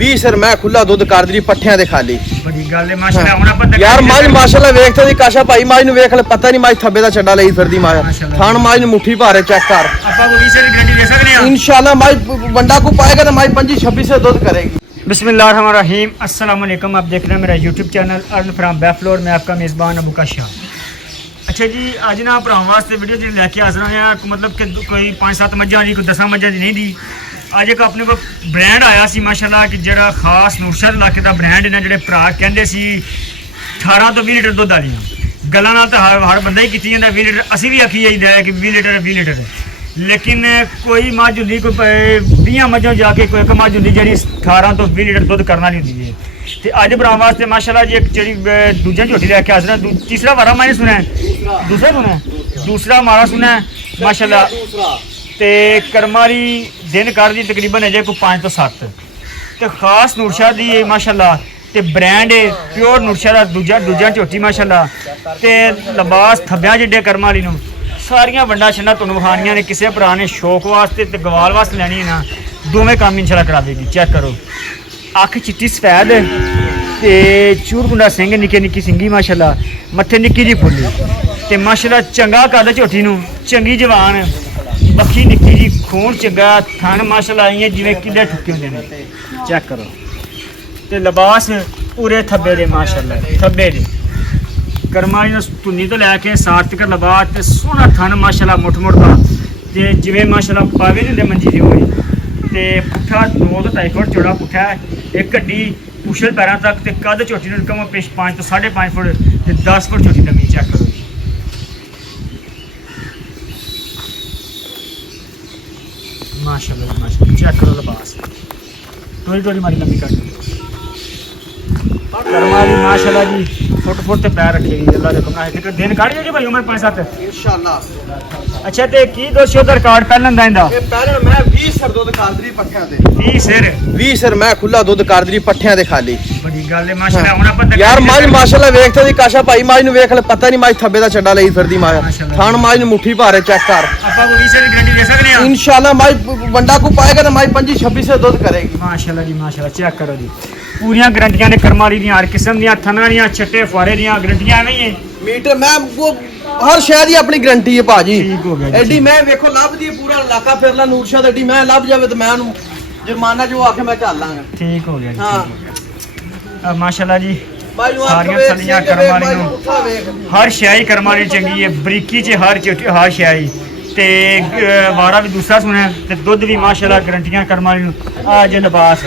20 ਸਿਰ ਮੈਂ ਖੁੱਲਾ ਦੁੱਧ ਕਰਦੀ ਪੱਠਿਆਂ ਦੇ ਖਾਲੀ। ਬੜੀ ਗੱਲ ਹੈ ਮਾਸ਼ਾਅੱਲਾ। ਹੁਣ ਆਪਾਂ ਯਾਰ ਮਾਝ ਮਾਸ਼ਾਅੱਲਾ ਵੇਖਦੇ ਦੀ ਕਾਸ਼ਾ ਭਾਈ ਮਾਝ ਨੂੰ ਵੇਖ ਲੈ ਪਤਾ ਨਹੀਂ ਮਾਝ ਥੱਬੇ ਦਾ ਛੱਡਾ ਲਈ ਫਿਰਦੀ ਮਾਝ ਥਾਣ ਮਾਝ ਨੂੰ ਮੁੱਠੀ ਭਾਰੇ ਚੈੱਕ ਕਰ। ਆਪਾਂ ਕੋਈ 20 ਦੀ ਗਾਰੰਟੀ ਦੇ ਸਕਦੇ ਹਾਂ इंशाल्लाह माई बंडा को पाएगा तो माई 25-26 से दूध करेगी। बिस्मिल्लाहिर्रहमानिर्रहीम। अस्सलाम वालेकुम। आप देख रहे हैं मेरा यूट्यूब चैनल अर्न फ्राम बैफलोर में आपका मेज़बान अबू का शाह। अच्छा जी, आज ना भरावां वास्ते वीडियो जी लैके हाजिर होए हैं। मतलब कि कोई 5-7 मज्जां दी कोई 10 मज्जां दी नहीं दी। अज एक अपने को ब्रांड आया सी माशाल्लाह कि जरा खास नूरशहर इलाके का ब्रांड ने जिहड़े भरा कहंदे सी 18 तो 20 लीटर दुध वालियां गल्लां नाल तां हर बंदा ही कीती जांदा 20 लीटर। असीं भी आखी जाईदा है कि 20 लीटर लेकिन कोई मझ हुंदी कोई 20 मज्जां जाके कोई एक मझ हुंदी जिहड़ी 18 तो 20 लीटर दुध करना नहीं हुंदी है। तो अज भरावां वास्ते माशाल्लाह जी एक जिहड़ी दूजा झोटी लैके हाजिर है। तीसरा वारा मैंने सुना है, दूसरा मारा सुना है माशाल्लाह। तो करमारी दिन कर दी तकरीबन अजे कोई 5 तो 7 तो खास नूरशहर दी माशाल्लाह। तो ब्रांड है प्योर नूरशहर दूजा झोटी माशाल्लाह। तो लिबास थब्बियां जिड्डे करमारी नूं सारियां वंडा छंडा तुहानूं विखाणियां ने। किसी भरा ने शौक वास्ते ते गवाल वास्ते लैनी है ना दोवें काम इंशाल्लाह करा देगी। चेक करो अख चिट्टी सफेद ते चूरकुंडा सिंह निक्के निक्की सिंगी माशाल्लाह। मत्थे निक्की जी फुल्ली ते माशाल्लाह चंगा कद झोटी नूं चंगी जवान बखी निक्की जी खून चंगा थन माशाल्लाह इयां जिवें किले ठुके हुंदे ने। चेक करो ते लिबास पूरे थब्बे दे माशाल्लाह थब्बे दे करमारी धुनी तो लैके साठ तक लिबास ते सोहना थन माशाल्लाह मुठ का ते जिवें माशाल्लाह पावे नहीं मंजी दी होई ते पुट्ठा 2 तो 2.5 फुट चौड़ा पुट्ठा है। एक गड्डी पुछल पैरों तक ते कद झोटी नूं कम पेश 5 तो 5.5 फुट ते 10 फुट झोटी लगी। चेक करो माशाल्लाह माशाल्लाह। चेक करो लिबास थोड़ी मारी लंबी कर करमारी माशाल्लाह जी फुट ते पैर रखे अल्लाह दे हुक्म दिन काढ़ जाएगी भाई उम्र 5-7 इंशाल्लाह। अच्छा ते की दोस्तों दा रिकॉर्ड पहलन दा इंदा ए पहलन मैं 20 सिर दूध करदी पट्ठियां दे 20 सिर मैं खुला दूध करदी पट्ठियां दे खाली। बड़ी गल है माशाल्लाह। हुन अपन यार माਝ माशाल्लाह ਵੇਖਦੇ ਦੀ ਕਾਸ਼ਾ ਭਾਈ ਮਾਝ ਨੂੰ ਵੇਖ ਲੈ ਪਤਾ ਨਹੀਂ ਮਾਝ ਥੱਬੇ ਦਾ ਛੱਡਾ ਲਈ ਫਿਰਦੀ ਮਾਝ ਥਾਣ ਮਾਝ ਨੂੰ ਮੁੱਠੀ ਭਾਰੇ ਚੈੱਕ ਕਰ। ਆਪਾਂ ਕੋਈ 20 ਦੀ ਗਾਰੰਟੀ ਦੇ ਸਕਦੇ ਹਾਂ इंशाल्लाह माਝ बंडा को पाएगा तो माਝ 25-26 से दूध करेगी। माशाल्लाह जी माशाल्लाह। चेक करो जी पूरियां गारंटियां ने करमारी दी हर किस्म दी थना दी छट्टे फुआरे दी गारंटियां नहीं है। मीटर मैं वो हर शहर की अपनी गारंटी है भाजी। ठीक हो गया एडी मैं वेखो लभ दी पूरा इलाका फिर ला नूरशहर एडी मैं लभ जावे तो मैं जुर्माना जो आके मैं चल लांगा। ठीक हो गया जी। हां माशाल्लाह जी सारियां सलियां करमारी नूं हर शाही करमारी चंगी है बरीकी च हर शाही ते वारा भी दूसरा सुने ते दुध भी माशाल्लाह गारंटियां करमारी नूं। आ जे लिबास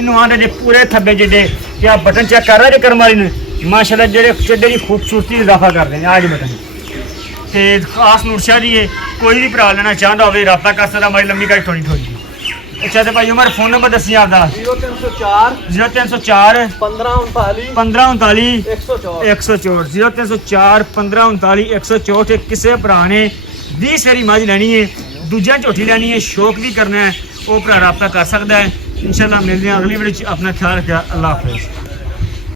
इनू आंदे जे पूरे थब्बे जिड्डे क्या बटन चेक कर रहा है करमारी ने माशाल्लाह जेडे चड्डे की खूबसूरती इजाफा कर रहे हैं। आज बटन ते खास नूरशहर ही है कोई भी भरा लेना चाहता हो रब्ता कर सकता हमारी लंबी गाड़ी थोड़ी। अच्छा तो भाई हमारा फोन नंबर दसी आपका 0304 1539 164 0304 1539 164। किसी भरा ने 20 सारी मझ लैनी है दूजा झोटी लैनी है शौक भी करना है वो भरा रब्ता कर सकता है। इंशाल्लाह मिलते हैं अगली वीडियो। अपना ख्याल रखा। अल्लाह हाफिज़।